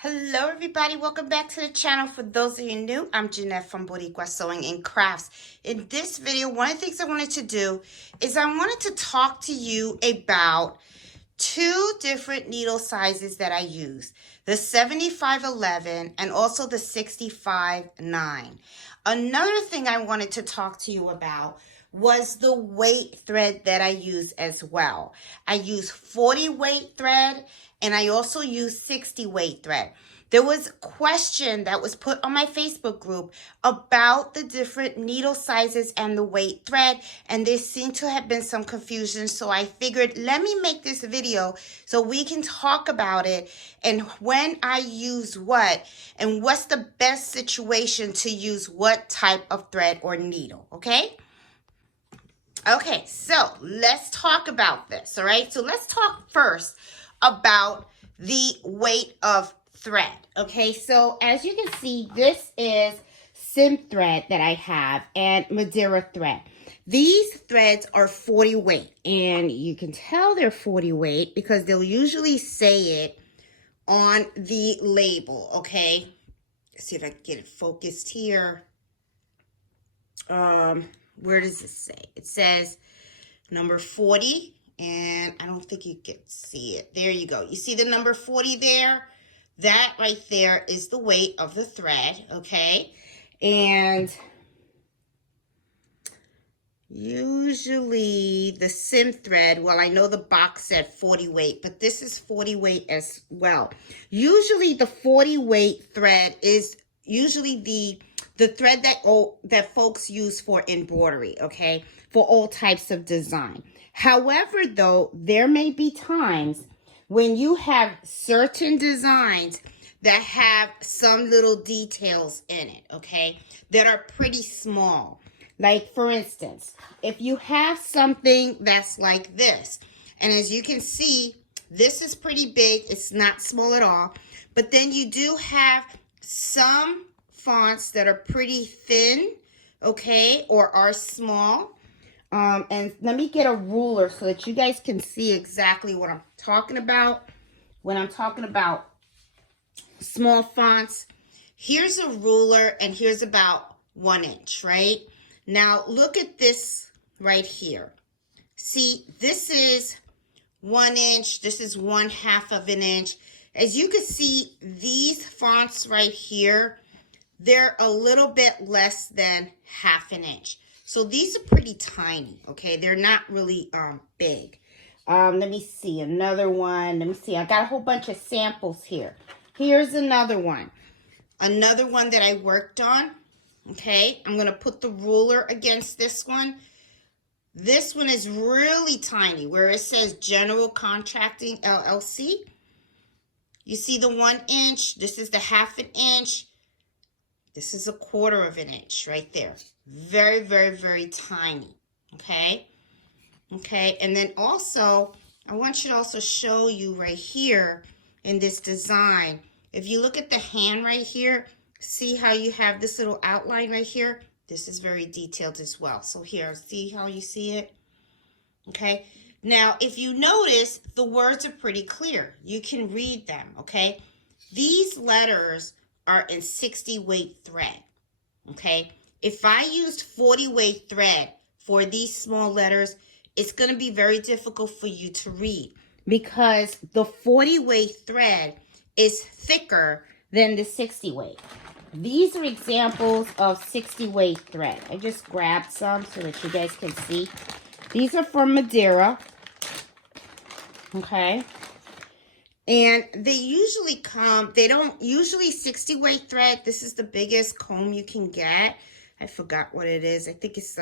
Hello everybody, welcome back to the channel. For those of you new, I'm Jeanette from Boricua Sewing and Crafts. In this video, one of the things I wanted to do is I wanted to talk to you about two different needle sizes that I use. The 7511 and also the 65-9. Another thing I wanted to talk to you about was the weight thread that I use as well. I use 40 weight thread and I also use 60 weight thread. There was a question that was put on my Facebook group about the different needle sizes and the weight thread, and there seemed to have been some confusion, so I figured let me make this video so we can talk about it and when I use what and what's the best situation to use what type of thread or needle, okay? Okay, so let's talk about this, all right? So let's talk first about the weight of thread, okay? So as you can see, this is sim thread that I have and Madeira thread. These threads are 40 weight, and you can tell they're 40 weight because they'll usually say it on the label, okay? Let's see if I can get it focused here. Where does it say? It says number 40, and I don't think you can see it. There you go. You see the number 40 there? That right there is the weight of the thread, okay? And usually the sim thread, well, I know the box said 40 weight, but this is 40 weight as well. Usually the 40 weight thread is usually the thread that folks use for embroidery, okay, for all types of design. However, though, there may be times when you have certain designs that have some little details in it, okay, that are pretty small. Like, for instance, if you have something that's like this, and as you can see, this is pretty big. It's not small at all. But then you do have some fonts that are pretty thin, okay, or are small. And let me get a ruler so that you guys can see exactly what I'm talking about when I'm talking about small fonts. Here's a ruler, and here's about 1 inch, right? Now look at this right here. See, this is 1 inch. This is 1/2 of an inch. As you can see, these fonts right here, they're a little bit less than 1/2 an inch. So these are pretty tiny, okay? They're not really big. Let me see another one. Let me see. I got a whole bunch of samples here. Here's another one. Another one that I worked on, okay? I'm going to put the ruler against this one. This one is really tiny where it says General Contracting LLC. You see the 1 inch? This is the 1/2 an inch. This is 1/4 of an inch right there. Very, very, very tiny, okay? Okay, and then also, I want you to also show you right here in this design. If you look at the hand right here, see how you have this little outline right here? This is very detailed as well. So here, see how you see it? Okay, now if you notice, the words are pretty clear. You can read them, okay? These letters are in 60 weight thread, okay? If I used 40 weight thread for these small letters, it's going to be very difficult for you to read because the 40 weight thread is thicker than the 60 weight. These are examples of 60 weight thread. I just grabbed some so that you guys can see. These are from Madeira, okay? And they usually come, they don't, usually 60 weight thread, this is the biggest comb you can get. I forgot what it is. I think it's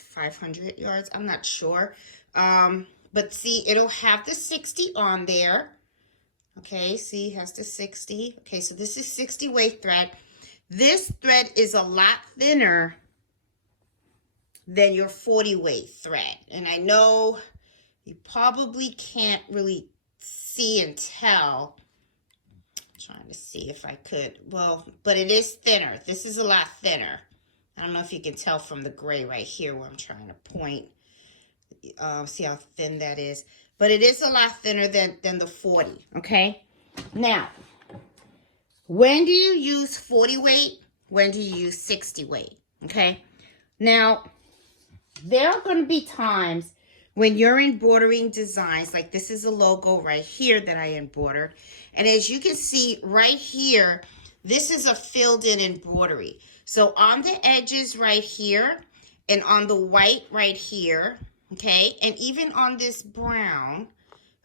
500 yards. I'm not sure. But see, it'll have the 60 on there. Okay, see, it has the 60. Okay, so this is 60 weight thread. This thread is a lot thinner than your 40 weight thread. And I know you probably can't really see and tell. Trying to see if I could. Well, but it is thinner. This is a lot thinner. I don't know if you can tell from the gray right here where I'm trying to point. See how thin that is. But it is a lot thinner than the 40, okay? Now, When do you use 40 weight? When do you use 60 weight? Okay. Now, there are going to be times when you're embroidering designs, like this is a logo right here that I embroidered. And as you can see right here, this is a filled in embroidery. So on the edges right here and on the white right here, okay, and even on this brown,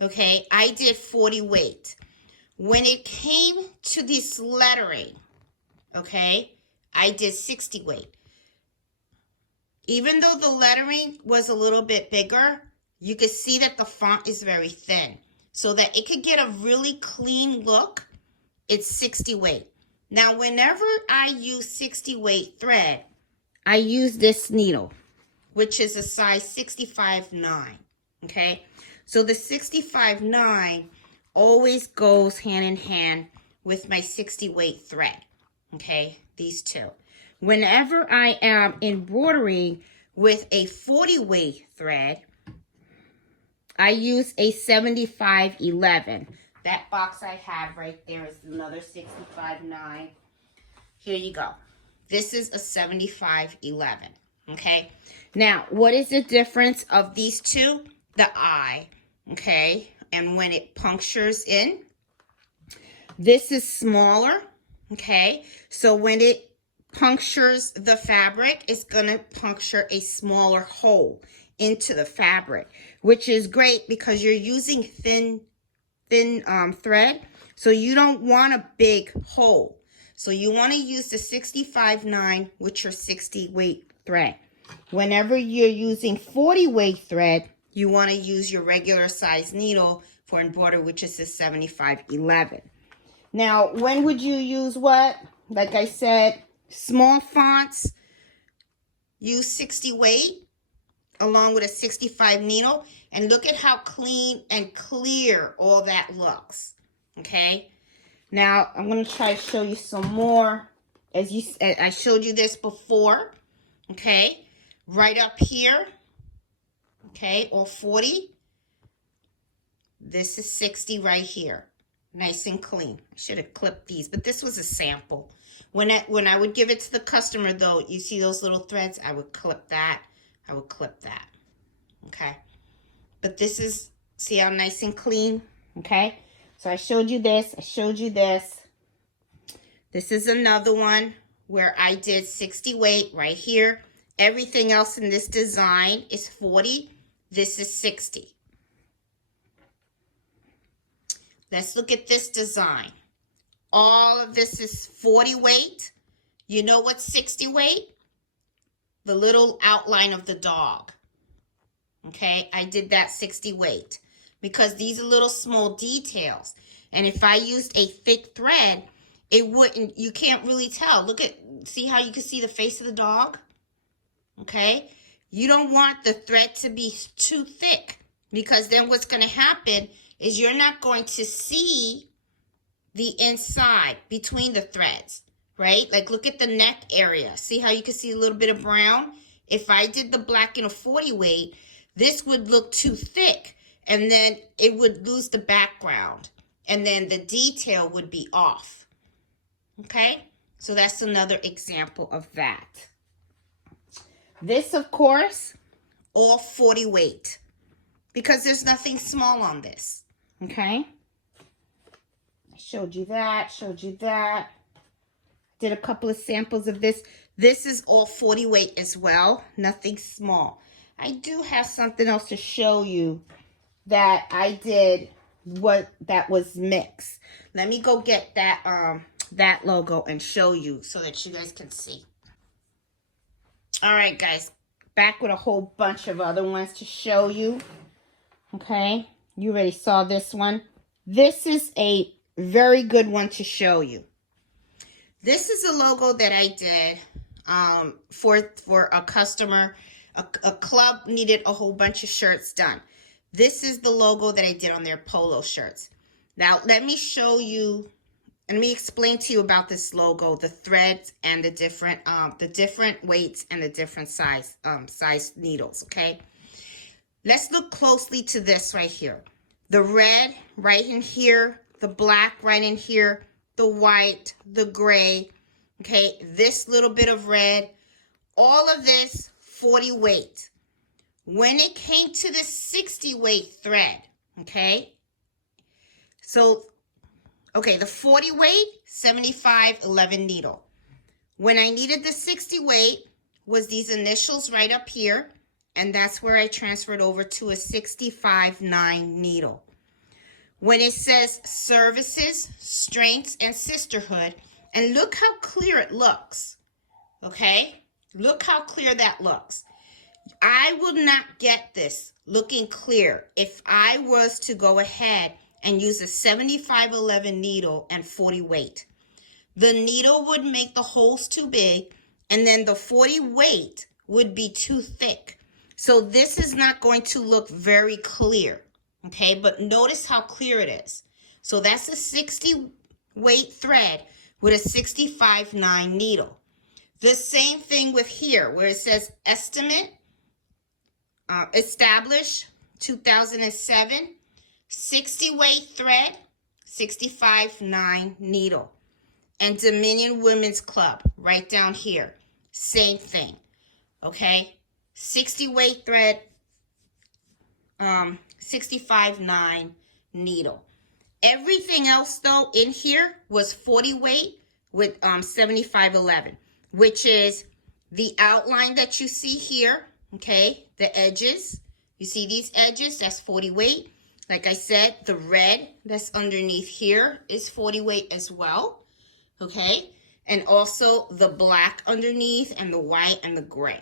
okay, I did 40 weight. When it came to this lettering, okay, I did 60 weight. Even though the lettering was a little bit bigger, you could see that the font is very thin. So that it could get a really clean look, it's 60 weight. Now, whenever I use 60 weight thread, I use this needle, which is a size 65/9, okay? So the 65/9 always goes hand in hand with my 60 weight thread, okay? These two. Whenever I am embroidering with a 40 weight thread, I use a 75/11. That box I have right there is another 65/9. Here you go. This is a 75/11, okay? Now, what is the difference of these two? The eye, okay? And when it punctures in, this is smaller, okay? So when it punctures the fabric, it's gonna puncture a smaller hole into the fabric, which is great because you're using thin thread, so you don't want a big hole. So you want to use the 65/9 with your 60 weight thread. Whenever you're using 40 weight thread, you want to use your regular size needle for embroidery, which is the 75/11. Now, when would you use what? Like I said, small fonts, use 60 weight along with a 65 needle, and look at how clean and clear all that looks, okay? Now, I'm going to try to show you some more. I showed you this before, okay? Right up here, okay, or 40. This is 60 right here. Nice and clean. I should have clipped these, but this was a sample. When I would give it to the customer, though, you see those little threads? I would clip that. I would clip that, okay? But this is, see how nice and clean, okay? So I showed you this. I showed you this. This is another one where I did 60 weight right here. Everything else in this design is 40. This is 60. Let's look at this design. All of this is 40 weight. You know what's 60 weight? The little outline of the dog. Okay, I did that 60 weight because these are little small details. And if I used a thick thread, it wouldn't, you can't really tell. Look at, see how you can see the face of the dog? Okay, you don't want the thread to be too thick because then what's going to happen is you're not going to see the inside between the threads, right? Like look at the neck area. See how you can see a little bit of brown? If I did the black in a 40 weight, this would look too thick and then it would lose the background and then the detail would be off. Okay? So that's another example of that. This, of course, all 40 weight because there's nothing small on this. Okay? I showed you that, Did a couple of samples of this. This is all 40 weight as well, nothing small. I do have something else to show you that I did that was mixed. Let me go get that logo and show you so that you guys can see. All right, guys, back with a whole bunch of other ones to show you. Okay, you already saw this one. This is a very good one to show you. This is a logo that I did for a customer. A club needed a whole bunch of shirts done. This is the logo that I did on their polo shirts. Now, let me show you, and let me explain to you about this logo, the threads and the different weights and the different size needles, okay? Let's look closely to this right here. The red right in here, the black right in here, the white, the gray, okay, this little bit of red, all of this 40 weight. When it came to the 60 weight thread, okay, so, okay, the 40 weight, 7511 needle. When I needed the 60 weight was these initials right up here, and that's where I transferred over to a 65.9 needle. When it says services, strengths, and sisterhood, and look how clear it looks, okay? Look how clear that looks. I would not get this looking clear if I was to go ahead and use a 7511 needle and 40 weight. The needle would make the holes too big, and then the 40 weight would be too thick. So this is not going to look very clear, okay? But notice how clear it is. So that's a 60 weight thread with a 65.9 needle. The same thing with here, where it says estimate, established 2007, 60 weight thread, 65.9 needle. And Dominion Women's Club, right down here, same thing, okay? 60 weight thread, 65.9 needle. Everything else, though, in here was 40 weight with 7511, which is the outline that you see here, okay? The edges, you see these edges, that's 40 weight. Like I said, the red that's underneath here is 40 weight as well, okay? And also the black underneath and the white and the gray,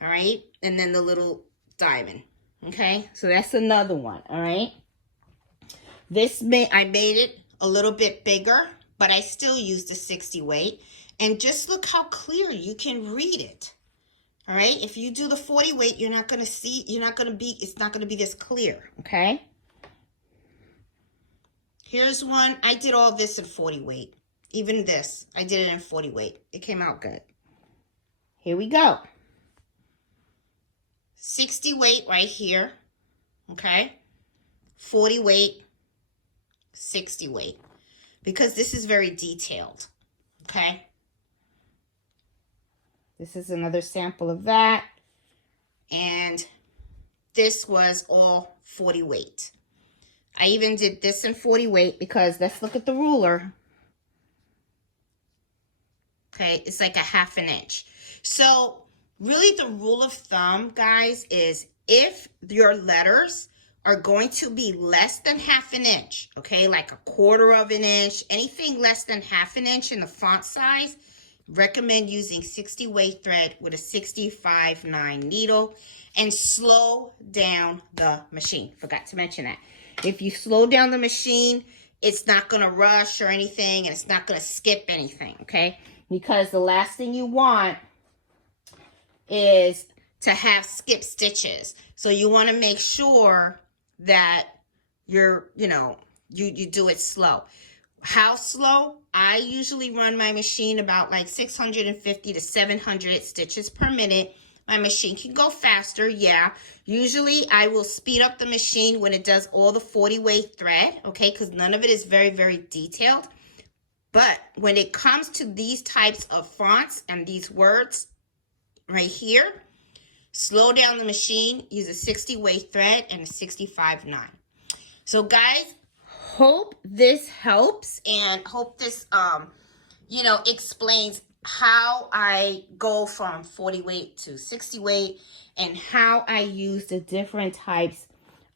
all right? And then the little diamond, okay? So that's another one, all right? I made it a little bit bigger, but I still used the 60 weight. And just look how clear you can read it, all right? If you do the 40 weight, you're not going to see, it's not going to be this clear, okay? Here's one. I did all this in 40 weight. Even this, I did it in 40 weight. It came out good. Here we go. 60 weight right here, okay? 40 weight, 60 weight. Because this is very detailed, okay? This is another sample of that. And this was all 40 weight. I even did this in 40 weight because let's look at the ruler. Okay, it's like a 1/2 inch. So really the rule of thumb, guys, is if your letters are going to be less than 1/2 inch, okay, like 1/4 inch, anything less than 1/2 inch in the font size, recommend using 60 weight thread with a 65.9 needle and slow down the machine. Forgot to mention that. If you slow down the machine, it's not going to rush or anything, and it's not going to skip anything, okay? Because the last thing you want is to have skip stitches. So you want to make sure that you do it slow. How slow? I usually run my machine about like 650 to 700 stitches per minute. My machine can go faster, yeah. Usually I will speed up the machine when it does all the 40 weight thread, okay, because none of it is very, very detailed. But when it comes to these types of fonts and these words right here, slow down the machine, use a 60 weight thread and a 65.9. So guys, hope this helps and hope this, explains how I go from 40 weight to 60 weight and how I use the different types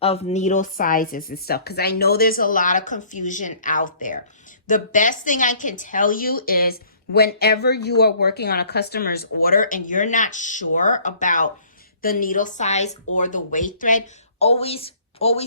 of needle sizes and stuff, because I know there's a lot of confusion out there. The best thing I can tell you is whenever you are working on a customer's order and you're not sure about the needle size or the weight thread, always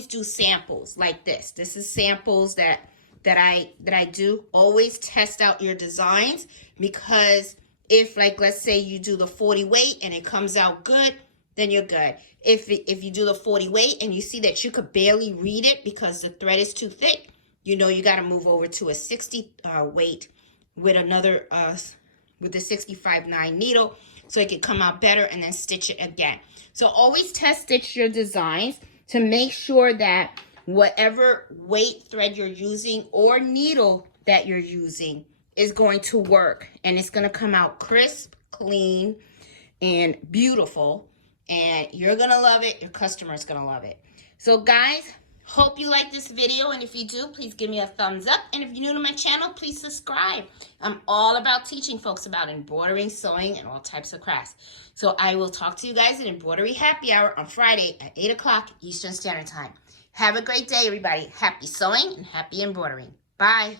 do samples like this. This is samples that I do. Always test out your designs, because if, like, let's say you do the 40 weight and it comes out good, then you're good. If you do the 40 weight and you see that you could barely read it because the thread is too thick, you know you got to move over to a 60 weight with another with the 65.9 needle so it can come out better, and then stitch it again. So always test stitch your designs to make sure that whatever weight thread you're using or needle that you're using is going to work, and it's going to come out crisp, clean, and beautiful, and you're going to love it. Your customer's going to love it. So guys, hope you like this video, and if you do, please give me a thumbs up, and if you're new to my channel, please subscribe. I'm all about teaching folks about embroidering, sewing, and all types of crafts. So I will talk to you guys at Embroidery Happy Hour on Friday at 8 o'clock Eastern Standard Time. Have a great day, everybody. Happy sewing and happy embroidering. Bye.